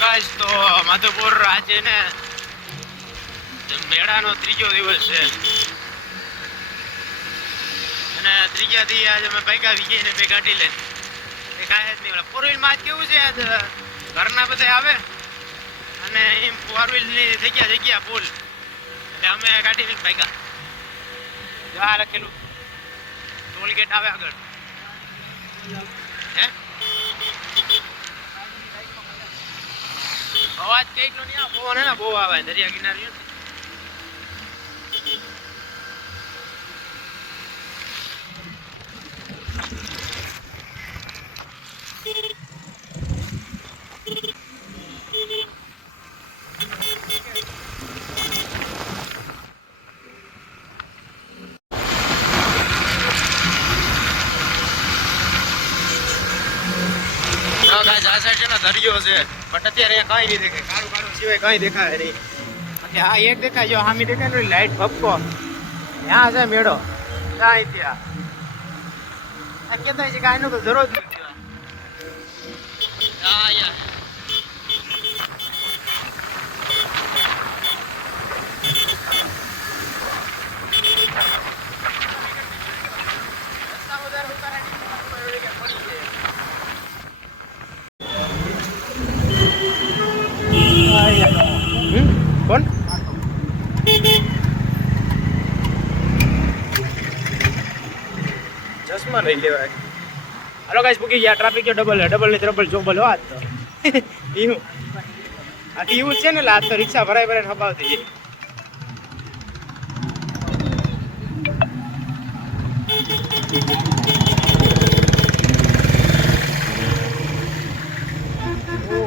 Guys તો માધવપુર આજે ને મેળાનો ત્રીજો દિવસ છે અને ત્રીજા દી આજે અમે ભાગ્યા વિજયને બે ગાડી લઈને એ કાંઈ જ નહીં. ફોર વ્હીલમાં આજ કેવું છે, આજ ઘરના બધા આવે અને એમ ફોર વ્હીલની જગ્યા ફૂલ એટલે અમે ગાડી લઈને ભાગ્યા. જો આ લખેલું ટોલગેટ આવે આગળ હે અવાજ કઈક નો નહીં, પવન હે ને બહુ આવે દરિયા કિનારે. દરિયો છે બટ અત્યારે કઈ નહીં દેખાય, કાળું કાળું સિવાય કઈ દેખાય નહીં. હા એક દેખાય, જો સામે દેખાય ને લાઈટ ભપકો ત્યાં છે મેળો ત્યાં ત્યાં કેતા છે કે આનું તો જરૂર જ નથી. કોણ ચશ્મા લઈ લેવાય. હાલો ગાઈસ પૂકી ગયા, ટ્રાફિક ડબલ ને ત્રબલ ચોબલ હો આજ તો એવું આ તો એવું છે ને, આજ તો રિક્ષા ભરાઈ હપાવતી જાય.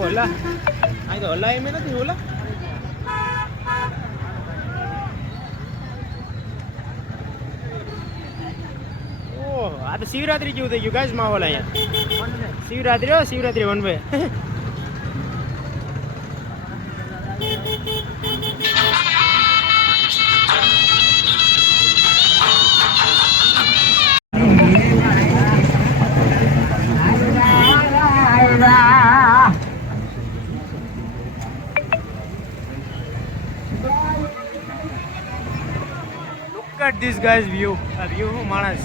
ઓલા આ તો હલાય એમ નથી ઓલા. આ તો શિવરાત્રી જેવું થઈ ગયું ગાઈસ માહોલ અહીંયા. Shivratri one way. Look at this guy's view. A view માણસ.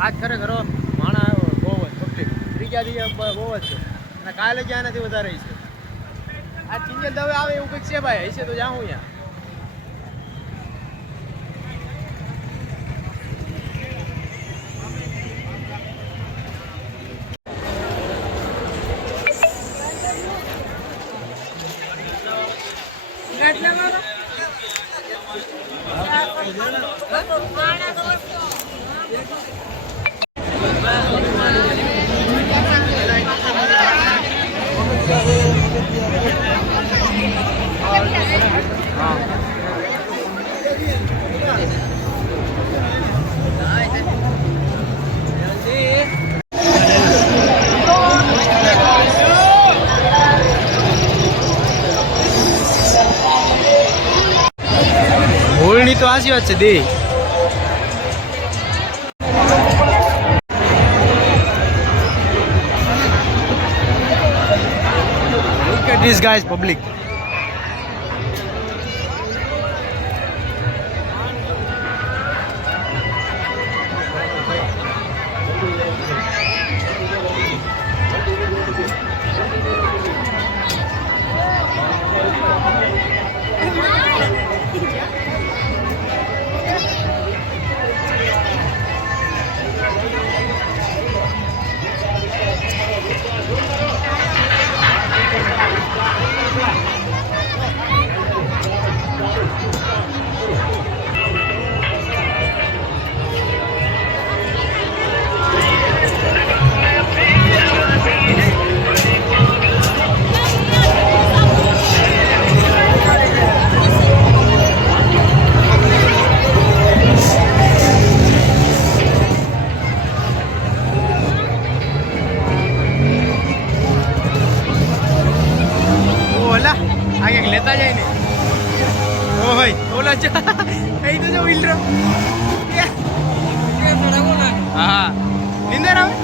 આજ ખરેખર માણા બહુ જ પબ્લિક, ત્રીજા દિવસ બહુ જ છે અને કાલે જ્યાં નથી વધારે છે. આ ચિંજલ દવે આવે એવું કંઈક છે ભાઈ, હશે તો જાઉં ત્યાં. હોળની તો આશી વાત છે દે. Look at these guys, public. ઓય ઓલા છે એ તો જો વિલરો હા નિંદર આવે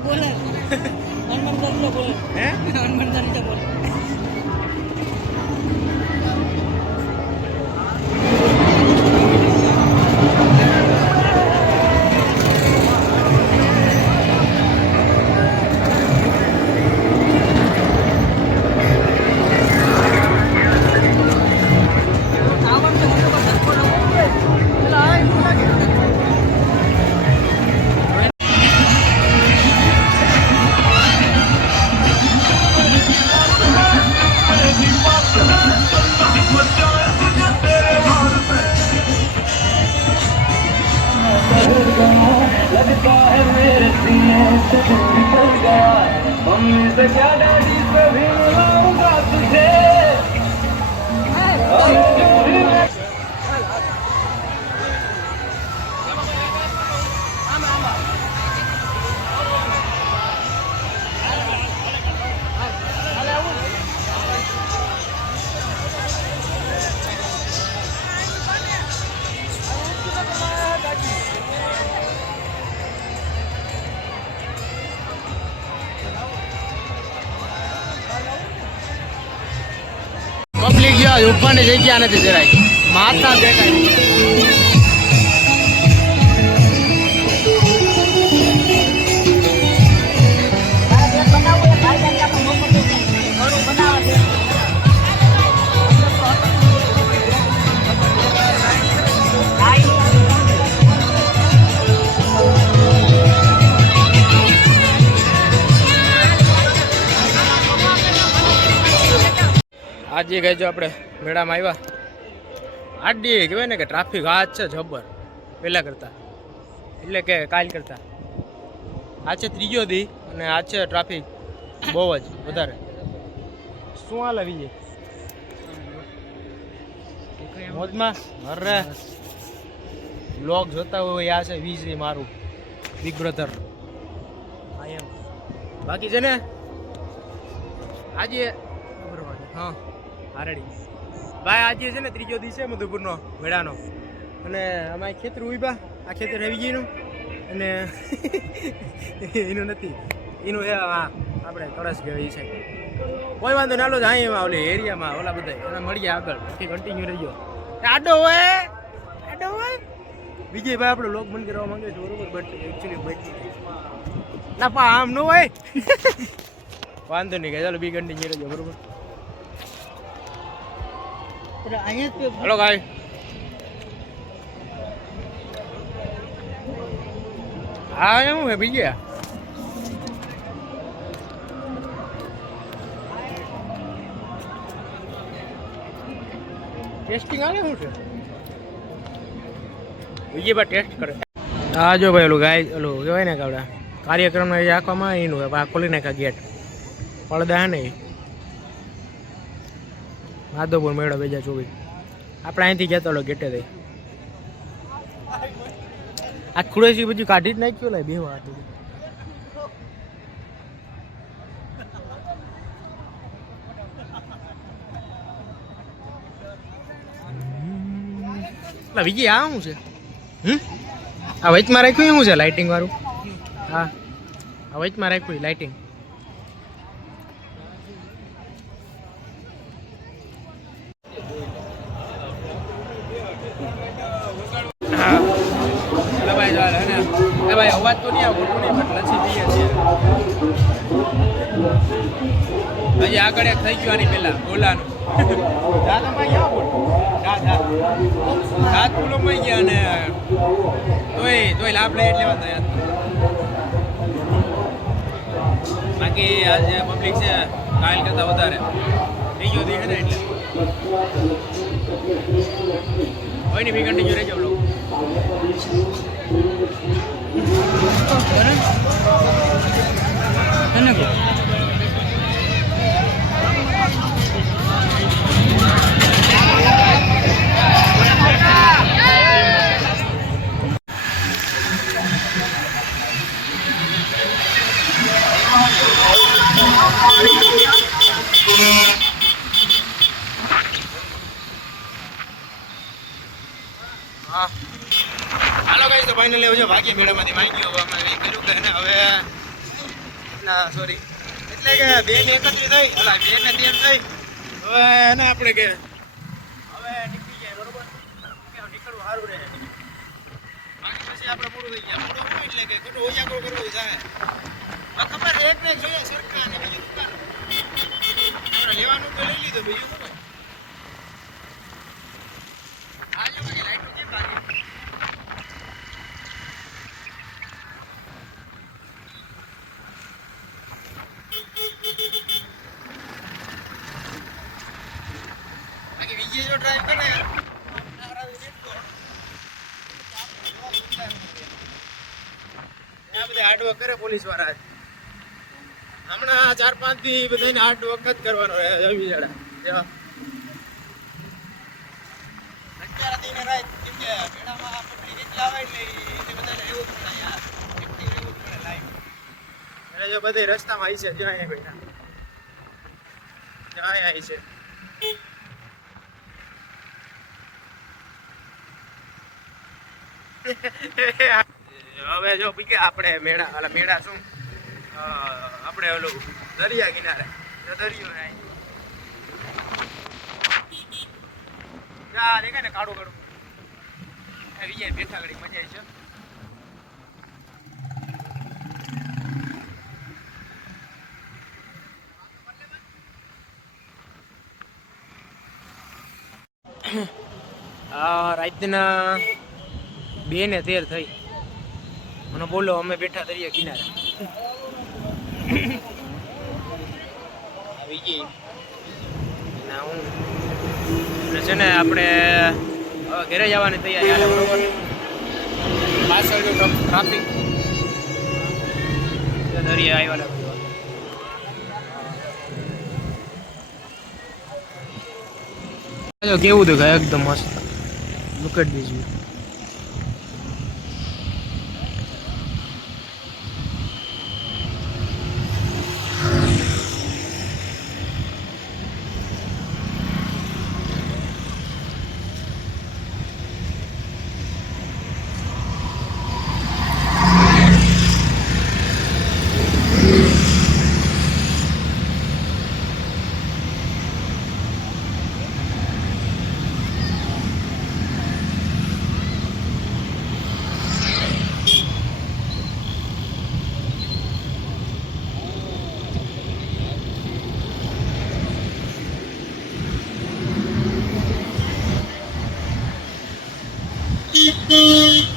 બોલે હનુમાન બોલે હે હનુમાન બોલે लगता है मेरे सीने से दूर पड़ गया मम्मी से क्या डैडी से भी मिलाऊंगा तुझे પબ્લિક ગયા ઉપરની જગ્યા નથી જરાય માથા દેખાય આજે ગઈ જો આપણે મેળામાં આવ્યા આડી કહેવાય ને કે ટ્રાફિક આજ છે જબર પહેલાં કરતાં એટલે કે કાલ કરતાં આ છે ત્રીજો દી અને આ છે ટ્રાફિક બહુ જ વધારે શું હાલ આવી જાય મોજમાં અરે બ્લોગ જોતા હોય આ છે વીજળી મારું બિગ બ્રધર બાકી છે ને આજે હા હારડી ભાઈ આજે છે ને ત્રીજો દિવસ છે મધુપુરનો મેળાનો અને અમારે ખેતર ઉભા આ ખેતર આવી ગયું અને એનું નથી એનું એ હા આપણે કળશ કહેવાય છે કોઈ વાંધો નાલો જ અહીં ઓલી એરિયામાં ઓલા બધા એના મળીએ આગળ પછી કન્ટિન્યુ રહી ગયો આડો હોય વિજયભાઈ આપણો લોક બંધ કરવા માંગે છે બરોબર બટ એકચ્યુઅલી બચી ના પા આમ ન હોય વાંધો નહીં કે ચાલો બી કન્ટિન્યુ રહેજો બરોબર हेलो गाइस हाँ હું હે ભૈયા ટેસ્ટિંગ આવે શું છે બીજી બાર ટેસ્ટ કરે હા જો ભાઈ ઓલું ગાય ઓલું કહેવાય ને કે આપણે કાર્યક્રમનો એ આખવામાં એનું આ ખોલી નાખ્યા ગેટ પડદા હે ને માધવપુર મેળો 2024 આપણે અહીંથી ગયા તો ગેટે થઈ આ ખુડેસી બધું કાઢી જ નાખ્યું લે બે વાત વિજય આ શું છે આ વચમાં રાખ્યું શું છે લાઇટિંગ વાળું હા આ વચમાં રાખ્યું લાઇટિંગ ભાઈ અવાજ તો નહીં આવે ખોટું નહીં બટ લસી પીએ છીએ હજી આગળ એક થઈ ગયું આની પેલા ગોલાનું દાદામાં ગયા બોલ દાદ ફૂલોમાં ગયા અને તોય લાભ લઈ એટલે વાત યાદ બાકી આજે પબ્લિક છે કાલ કરતાં વધારે ત્રીજો દી છે ને એટલે કોઈ નહીં બી કન્ટિન્યુ રહેજો લોકો હા હાલો ગાઈસ, તો ફાઇનલી હવે ભાગી મેળામાંથી માંગ્યો અમે કંઈ કર્યું કે ને હવે ના સોરી એટલે કે બે ને એકત્રી થઈ અલા બે ને તેર થઈ હવે ને આપણે કે હવે નીકળી જાય બરોબર કે નીકળવું સારું રહે બાકી પછી આપણે પૂરું થઈ ગયા પૂરું હોય એટલે કે ખોટું ઓયાકો કરવું થાય ખબર છે એક ને એક જોઈએ સરકાર અને બીજી દુકાન આપણે લેવાનું તો લઈ લીધું બીજું શું આ જો કે લાઈટો કેમ લાગી બાકી વિજય જો ડ્રાઈવ કરે આ બધા હાર્ડવર્ક કરે પોલીસ વાળા હમણાં 4-5 થી બધાને હાર્ડવર્ક જ કરવાનો રહે રવિ જડા અત્યારે દિને રાત કેમ કે મેળામાં પબ્લિક એટલી આવે એટલે એને બધાને એવું પડે યાર એક્ટિવ રહેવું પડે લાઈવ એટલે જો બધે રસ્તામાં આવી છે જો અહીંયા બેઠા જો અહીંયા આવી છે હવે જો પીકે આપણે મેળા શું આપણે ઓલું દરિયા કિનારે દરિયો જા દેખાય ને કાળું કાળું વિજય બેઠા ઘડી મજા આવી છે રાતના 2 ને 13 થઈ મને બોલો અમે બેઠા દરિયા કિનારે આવી ગઈ ના હું એટલે છે ને આપણે હવે ઘરે જવાની તૈયારી હાલે બરોબર પાછળનું ટ્રાફિક દરિયા આવ્યા લાગે કેવું દેખાય એકદમ મસ્ત look at this view Beep, beep.